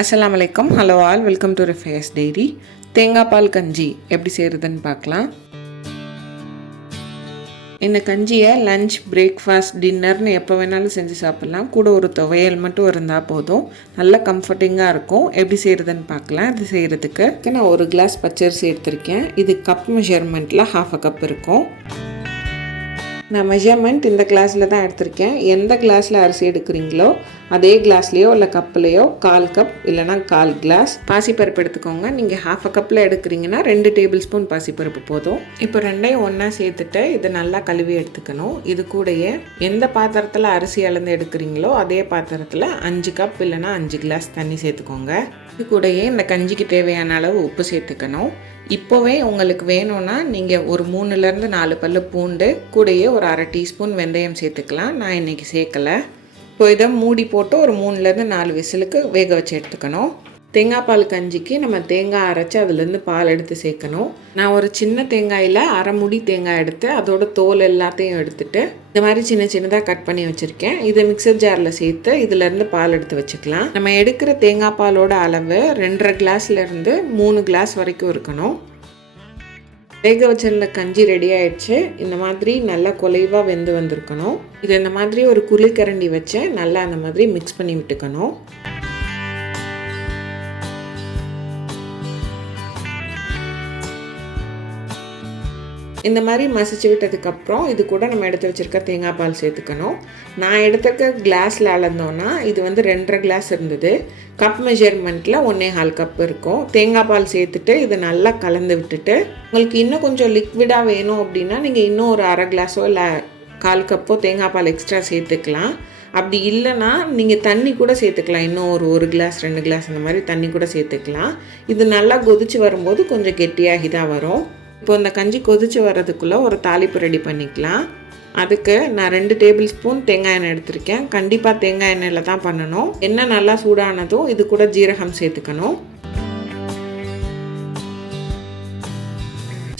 அஸ்ஸலாமு அலைக்கும். Hello all, welcome to Rifais diary. தேங்காய் பால் கஞ்சி எப்படி செய்கிறதுன்னு பார்க்கலாம். இந்த கஞ்சியை லஞ்ச், பிரேக்ஃபாஸ்ட், டின்னர்னு எப்போ வேணாலும் செஞ்சு சாப்பிட்லாம். கூட ஒரு துவையல் மட்டும் இருந்தால் போதும். நல்லா கம்ஃபர்டிங்காக இருக்கும். எப்படி செய்கிறதுன்னு பார்க்கலாம். இது செய்கிறதுக்கு நான் ஒரு கிளாஸ் பச்சரிசி எடுத்திருக்கேன். இது கப் மெஷர்மெண்ட்டில் 1/2 கப் இருக்கும். நான் மெஷர்மெண்ட் இந்த கிளாஸில் தான் எடுத்திருக்கேன். எந்த கிளாஸில் அரிசி எடுக்கிறீங்களோ அதே கிளாஸ்லேயோ இல்லை கப்புலேயோ 1/4 கப் இல்லைனா 1/4 கிளாஸ் பாசிப்பருப்பு எடுத்துக்கோங்க. நீங்கள் 1/2 கப்பில் எடுக்கிறீங்கன்னா 2 டேபிள் ஸ்பூன் பாசிப்பருப்பு போதும். இப்போ ரெண்டையும் ஒன்றா சேர்த்துட்டு இதை நல்லா கழுவி எடுத்துக்கணும். இது கூடயே எந்த பாத்திரத்தில் அரிசி அளந்து எடுக்கிறீங்களோ அதே பாத்திரத்தில் 5 கப் இல்லைனா 5 கிளாஸ் தண்ணி சேர்த்துக்கோங்க. இது கூடயே இந்த கஞ்சிக்கு தேவையான அளவு உப்பு சேர்த்துக்கணும். இப்போவே உங்களுக்கு வேணும்னா நீங்கள் ஒரு 3லேருந்து 4 பல்லு பூண்டு கூடயே ஒரு 1/2 டீஸ்பூன் வெந்தயம் சேர்த்துக்கலாம். நான் இன்றைக்கி சேர்க்கலை. இப்போ இதை மூடி போட்டு ஒரு 3லேருந்து 4 விசிலுக்கு வேக வச்சு எடுத்துக்கணும். தேங்காய் பால் கஞ்சிக்கு நம்ம தேங்காய் அரைச்சி அதுலேருந்து பால் எடுத்து சேர்க்கணும். நான் ஒரு சின்ன தேங்காயில் 1/2 மூடி தேங்காய் எடுத்து அதோட தோல் எல்லாத்தையும் எடுத்துட்டு இந்த மாதிரி சின்ன சின்னதாக கட் பண்ணி வச்சுருக்கேன். இதை மிக்சர் ஜாரில் சேர்த்து இதிலேருந்து பால் எடுத்து வச்சுக்கலாம். நம்ம எடுக்கிற தேங்காய் பாலோட அளவு 2.5 கிளாஸ்லேருந்து 3 கிளாஸ் வரைக்கும் இருக்கணும். வேக வச்சிருந்த கஞ்சி ரெடி ஆயிடுச்சு. இந்த மாதிரி நல்லா குலைவாக வெந்து வந்திருக்கணும். இது இந்த மாதிரி ஒரு குழிக்கரண்டி வச்சு நல்லா அந்த மாதிரி மிக்ஸ் பண்ணி விட்டுக்கணும். இந்த மாதிரி மசிச்சு விட்டதுக்கப்புறம் இது கூட நம்ம எடுத்து வச்சுருக்க தேங்காய் பால் சேர்த்துக்கணும். நான் எடுத்துக்க கிளாஸில் அளந்தோன்னா இது வந்து 2.5 கிளாஸ் இருந்தது. கப் மெஷர்மெண்ட்டில் 1.25 கப் இருக்கும். தேங்காய் பால் சேர்த்துட்டு இது நல்லா கலந்து விட்டுட்டு உங்களுக்கு இன்னும் கொஞ்சம் லிக்விடாக வேணும் அப்படின்னா நீங்கள் இன்னும் ஒரு 1/2 கிளாஸோ இல்லை 1/4 கப்போ தேங்காய் பால் எக்ஸ்ட்ரா சேர்த்துக்கலாம். அப்படி இல்லைன்னா நீங்கள் தண்ணி கூட சேர்த்துக்கலாம். இன்னும் ஒரு கிளாஸ் 2 கிளாஸ் அந்த மாதிரி தண்ணி கூட சேர்த்துக்கலாம். இது நல்லா கொதிச்சு வரும்போது கொஞ்சம் கெட்டியாகி தான் வரும். இப்போ இந்த கஞ்சி கொதிச்சு வர்றதுக்குள்ளே ஒரு தாளிப்பு ரெடி பண்ணிக்கலாம். அதுக்கு நான் 2 டேபிள் ஸ்பூன் தேங்காய் எண்ணெய் எடுத்திருக்கேன். கண்டிப்பாக தேங்காய் எண்ணெயில் தான் பண்ணணும். எண்ணெய் நல்லா சூடானதும் இது கூட ஜீரகம் சேர்த்துக்கணும்.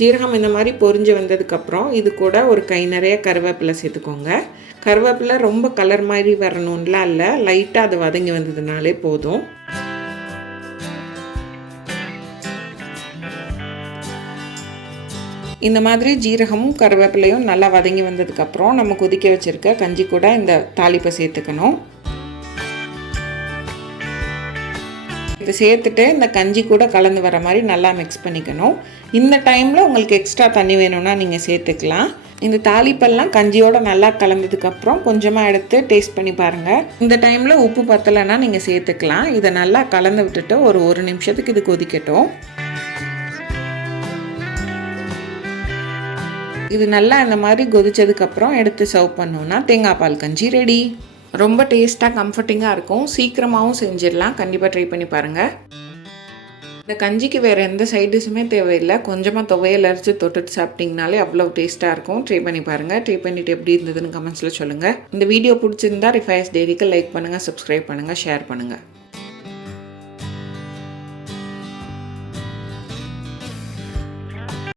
ஜீரகம் இந்த மாதிரி பொரிஞ்சு வந்ததுக்கப்புறம் இது கூட ஒரு கை நிறைய கருவேப்பிலை சேர்த்துக்கோங்க. கருவேப்பிலை ரொம்ப கலர் மாதிரி வரணும்லாம் இல்லை, லைட்டாக அது வதங்கி வந்ததுனாலே போதும். இந்த மாதிரி ஜீரகமும் கருவேப்பிலையும் நல்லா வதங்கி வந்ததுக்கப்புறம் நம்ம கொதிக்க வச்சுருக்க கஞ்சி கூட இந்த தாளிப்பை சேர்த்துக்கணும். இதை சேர்த்துட்டு இந்த கஞ்சி கூட கலந்து வர மாதிரி நல்லா மிக்ஸ் பண்ணிக்கணும். இந்த டைமில் உங்களுக்கு எக்ஸ்ட்ரா தண்ணி வேணும்னா நீங்கள் சேர்த்துக்கலாம். இந்த தாளிப்பெல்லாம் கஞ்சியோடு நல்லா கலந்ததுக்கப்புறம் கொஞ்சமாக எடுத்து டேஸ்ட் பண்ணி பாருங்கள். இந்த டைமில் உப்பு பத்தலைன்னா நீங்கள் சேர்த்துக்கலாம். இதை நல்லா கலந்து விட்டுட்டு ஒரு 1 நிமிஷத்துக்கு இது கொதிக்கட்டும். இது நல்லா இந்த மாதிரி கொதிச்சதுக்கப்புறம் எடுத்து சர்வ் பண்ணோன்னா தேங்காய் பால் கஞ்சி ரெடி. ரொம்ப டேஸ்ட்டாக கம்ஃபர்டிங்காக இருக்கும். சீக்கிரமாகவும் செஞ்சிடலாம். கண்டிப்பாக ட்ரை பண்ணி பாருங்கள். இந்த கஞ்சிக்கு வேறு எந்த சைடிஷுமே தேவையில்லை. கொஞ்சமாக துவையல் அரைச்சி தொட்டுட்டு சாப்பிட்டிங்கனாலே அவ்வளோ டேஸ்ட்டாக இருக்கும். ட்ரை பண்ணி பாருங்கள். ட்ரை பண்ணிவிட்டு எப்படி இருந்ததுன்னு கமெண்ட்ஸில் சொல்லுங்கள். இந்த வீடியோ பிடிச்சிருந்தா ரிஃபைஸ் டைரிக்கு லைக் பண்ணுங்கள், சப்ஸ்கிரைப் பண்ணுங்கள், ஷேர் பண்ணுங்கள்.